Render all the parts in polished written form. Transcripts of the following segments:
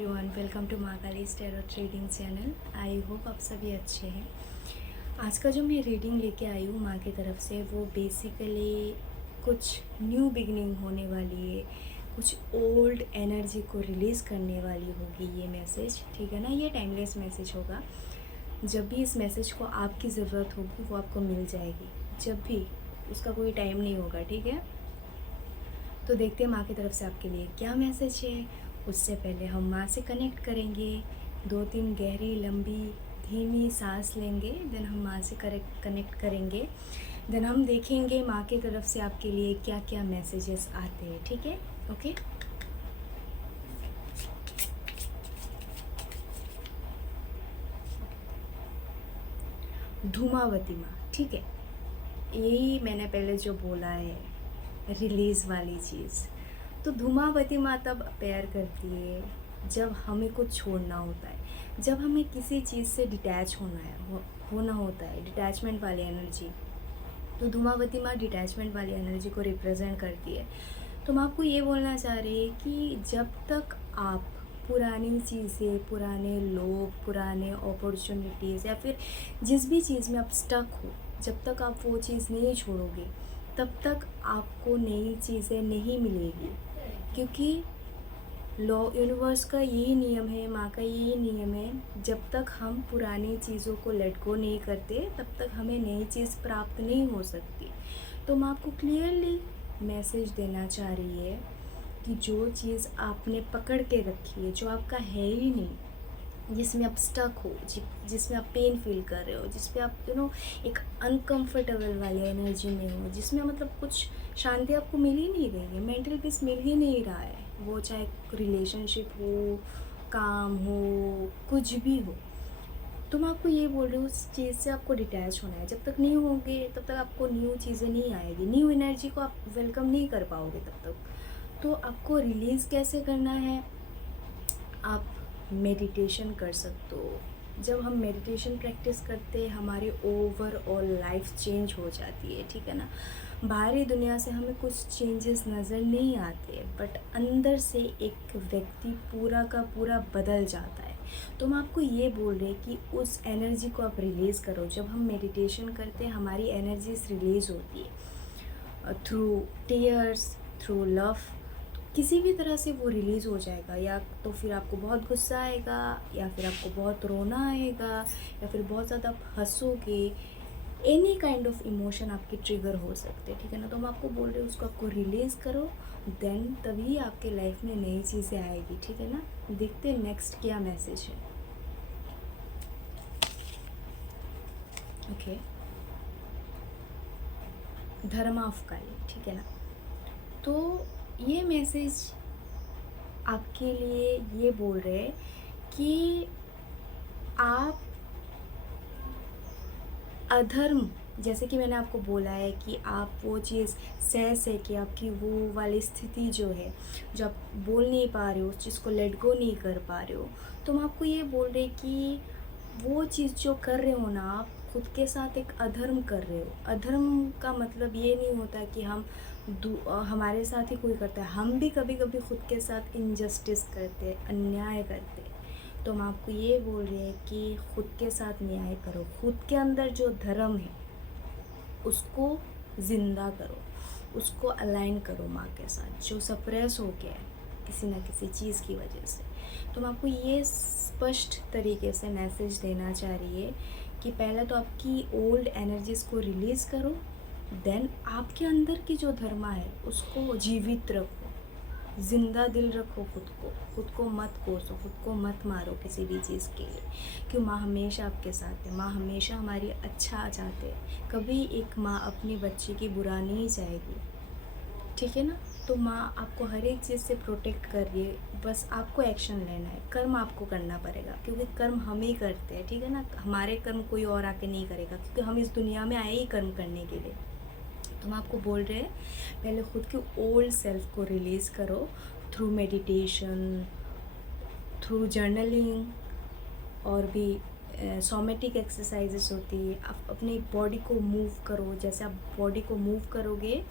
Everyone, welcome to Mahakali tarot trading channel. I hope आप सभी अच्छे हैं। आज का जो मैं रीडिंग लेके आई हूँ माँ की तरफ से, वो बेसिकली कुछ न्यू बिगनिंग होने वाली है, कुछ ओल्ड एनर्जी को रिलीज़ करने वाली होगी ये मैसेज, ठीक है ना। ये टाइमलेस मैसेज होगा। जब भी इस मैसेज को आपकी ज़रूरत होगी वो आपको मिल जाएगी, जब भी, उसका कोई टाइम नहीं होगा, ठीक है। तो देखते हैं माँ की तरफ से आपके लिए क्या मैसेज है। उससे पहले हम माँ से कनेक्ट करेंगे, 2-3 गहरी लंबी धीमी सांस लेंगे, देन हम माँ से कनेक्ट करेंगे। देन हम देखेंगे माँ की तरफ से आपके लिए क्या क्या मैसेजेस आते हैं, ठीक है। ओके, धूमावती माँ, ठीक है। यही मैंने पहले जो बोला है, रिलीज़ वाली चीज़। तो धूमावती माँ तब अपेयर करती है जब हमें कुछ छोड़ना होता है, जब हमें किसी चीज़ से डिटैच होना होता है, डिटैचमेंट वाली एनर्जी। तो धूमावती माँ डिटैचमेंट वाली एनर्जी को रिप्रेजेंट करती है। तो मैं आपको ये बोलना चाह रही है कि जब तक आप पुरानी चीज़ें, पुराने लोग, पुराने अपॉर्चुनिटीज़ या फिर जिस भी चीज़ में आप स्टक हो, जब तक आप वो चीज़ नहीं छोड़ोगे तब तक आपको नई चीज़ें नहीं मिलेगी। क्योंकि लॉ यूनिवर्स का यही नियम है, माँ का यही नियम है, जब तक हम पुरानी चीज़ों को लेट गो नहीं करते तब तक हमें नई चीज़ प्राप्त नहीं हो सकती। तो मैं आपको क्लियरली मैसेज देना चाह रही है कि जो चीज़ आपने पकड़ के रखी है, जो आपका है ही नहीं, जिसमें आप स्टक हो, जिसमें आप पेन फील कर रहे हो, जिसपे आप एक अनकंफर्टेबल वाली एनर्जी में हो, जिसमें मतलब कुछ शांति आपको मिल ही नहीं रही है, मेंटल पीस मिल ही नहीं रहा है, वो चाहे रिलेशनशिप हो, काम हो, कुछ भी हो। तो मैं आपको ये बोल रही हूँ, उस चीज़ से आपको डिटैच होना है। जब तक नहीं होगे तब तक आपको न्यू चीज़ें नहीं आएगी, न्यू एनर्जी को आप वेलकम नहीं कर पाओगे तब तक। तो आपको रिलीज़ कैसे करना है, आप मेडिटेशन कर सकते हो। जब हम मेडिटेशन प्रैक्टिस करते हैं हमारी ओवरऑल लाइफ चेंज हो जाती है, ठीक है ना। बाहरी दुनिया से हमें कुछ चेंजेस नज़र नहीं आते, बट अंदर से एक व्यक्ति पूरा का पूरा बदल जाता है। तो मैं आपको ये बोल रही कि उस एनर्जी को आप रिलीज़ करो। जब हम मेडिटेशन करते हैं हमारी एनर्जीज रिलीज़ होती है थ्रू टीयर्स, थ्रू लव, किसी भी तरह से वो रिलीज़ हो जाएगा। या तो फिर आपको बहुत गुस्सा आएगा, या फिर आपको बहुत रोना आएगा, या फिर बहुत ज़्यादा आप हंसोगे। एनी काइंड ऑफ इमोशन आपके ट्रिगर हो सकते हैं, ठीक है ना। तो मैं आपको बोल रही हूँ उसको आपको रिलीज़ करो, देन तभी आपके लाइफ में नई चीज़ें आएगी, ठीक है ना। देखते हैं नेक्स्ट क्या मैसेज है। ओके, धर्माफकाली, ठीक है ना। तो ये मैसेज आपके लिए ये बोल रहे हैं कि आप अधर्म, जैसे कि मैंने आपको बोला है कि आप वो चीज़ सह के, आपकी वो वाली स्थिति जो है, जो आप बोल नहीं पा रहे हो, उस चीज़ को लेट गो नहीं कर पा रहे हो, तो मैं आपको ये बोल रही कि वो चीज़ जो कर रहे हो ना, आप खुद के साथ एक अधर्म कर रहे हो। अधर्म का मतलब ये नहीं होता कि हमारे साथ ही कोई करता है, हम भी कभी कभी खुद के साथ इनजस्टिस करते, अन्याय करते। तो मैं आपको ये बोल रही है कि खुद के साथ न्याय करो, खुद के अंदर जो धर्म है उसको ज़िंदा करो, उसको अलाइन करो माँ के साथ, जो सप्रेस हो गया है किसी ना किसी चीज़ की वजह से। तो मैं आपको ये स्पष्ट तरीके से मैसेज देना चाह रही है कि पहले तो आपकी ओल्ड एनर्जीज़ को रिलीज़ करो, देन आपके अंदर की जो धर्मा है उसको जीवित रखो, ज़िंदा दिल रखो, खुद को मत कोसो, खुद को मत मारो किसी भी चीज़ के लिए। क्यों, माँ हमेशा आपके साथ है, माँ हमेशा हमारी अच्छा चाहते हैं। कभी एक माँ अपनी बच्ची की बुरा नहीं चाहेगी, ठीक है ना। तो माँ आपको हर एक चीज़ से प्रोटेक्ट कर रही है, बस आपको एक्शन लेना है, कर्म आपको करना पड़ेगा, क्योंकि कर्म हम ही करते हैं, ठीक है ना। हमारे कर्म कोई और आके नहीं करेगा, क्योंकि हम इस दुनिया में आए ही कर्म करने के लिए। तो मैं आपको बोल रहे हैं पहले खुद के ओल्ड सेल्फ को रिलीज़ करो थ्रू मेडिटेशन, थ्रू जर्नलिंग, और भी सोमेटिक एक्सरसाइजेस होती है। आप अपनी बॉडी को मूव करो, जैसे आप बॉडी को मूव करोगे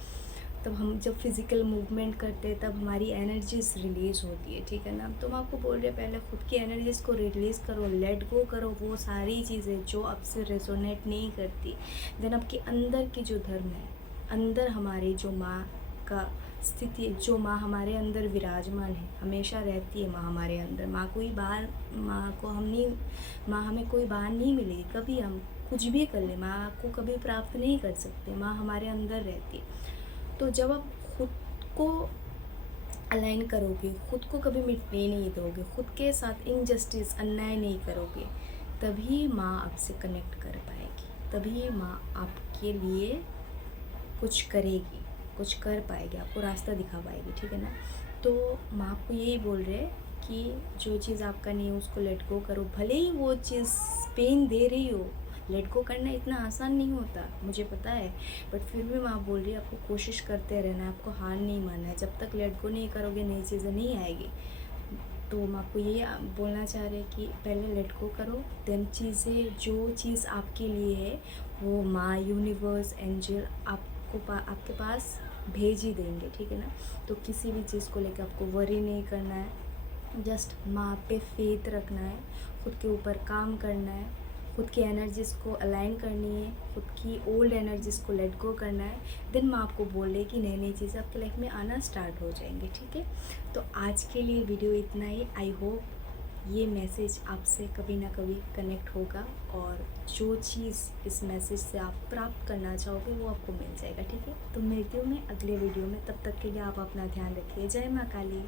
तब हम जब फिज़िकल मूवमेंट करते हैं तब हमारी एनर्जीज रिलीज़ होती है, ठीक है ना। तो मैं आपको बोल रही हूँ पहले खुद की एनर्जीज़ को रिलीज़ करो, लेट गो करो वो सारी चीज़ें जो आपसे रेजोनेट नहीं करती। देन आपके अंदर की जो धर्म है, अंदर हमारी जो माँ का स्थिति है, जो माँ हमारे अंदर विराजमान है, हमेशा रहती है माँ हमारे अंदर। माँ को हम नहीं, माँ हमें कोई बाहर नहीं मिलेगी कभी, हम कुछ भी कर ले माँ को कभी प्राप्त नहीं कर सकते, माँ हमारे अंदर रहती है। तो जब आप खुद को अलाइन करोगे, खुद को कभी मिटने नहीं दोगे, खुद के साथ इनजस्टिस अन्याय नहीं करोगे, तभी माँ आपसे कनेक्ट कर पाएगी, तभी माँ आपके लिए कुछ करेगी, कुछ कर पाएगी, आपको रास्ता दिखा पाएगी, ठीक है ना। तो माँ आपको यही बोल रहे हैं कि जो चीज़ आपका नहीं है उसको लेट गो करो, भले ही वो चीज़ पेन दे रही हो। लेट गो करना इतना आसान नहीं होता, मुझे पता है, बट फिर भी माँ बोल रही है आपको कोशिश करते रहना है, आपको हार नहीं मानना है। जब तक लेट गो नहीं करोगे नई चीज़ें नहीं आएगी। तो मैं आपको ये बोलना चाह रहे कि पहले लेट गो करो, देन चीज़ें, जो चीज़ आपके लिए है वो माँ, यूनिवर्स, एंजल आपके पास भेज ही देंगे, ठीक है ना। तो किसी भी चीज़ को लेकर आपको वरी नहीं करना है, जस्ट माँ पे फेथ रखना है, खुद के ऊपर काम करना है, खुद की एनर्जीज़ को अलाइन करनी है, खुद की ओल्ड एनर्जीज़ को लेट गो करना है। देन मैं आपको बोल रही कि नई नई चीज़ें आपकी लाइफ में आना स्टार्ट हो जाएंगी, ठीक है। तो आज के लिए वीडियो इतना ही। आई होप ये मैसेज आपसे कभी ना कभी कनेक्ट होगा, और जो चीज़ इस मैसेज से आप प्राप्त करना चाहोगे वो आपको मिल जाएगा, ठीक है। तो मिलती हूँ मैं अगले वीडियो में, तब तक के लिए आप अपना ध्यान रखिए। जय माँ काली।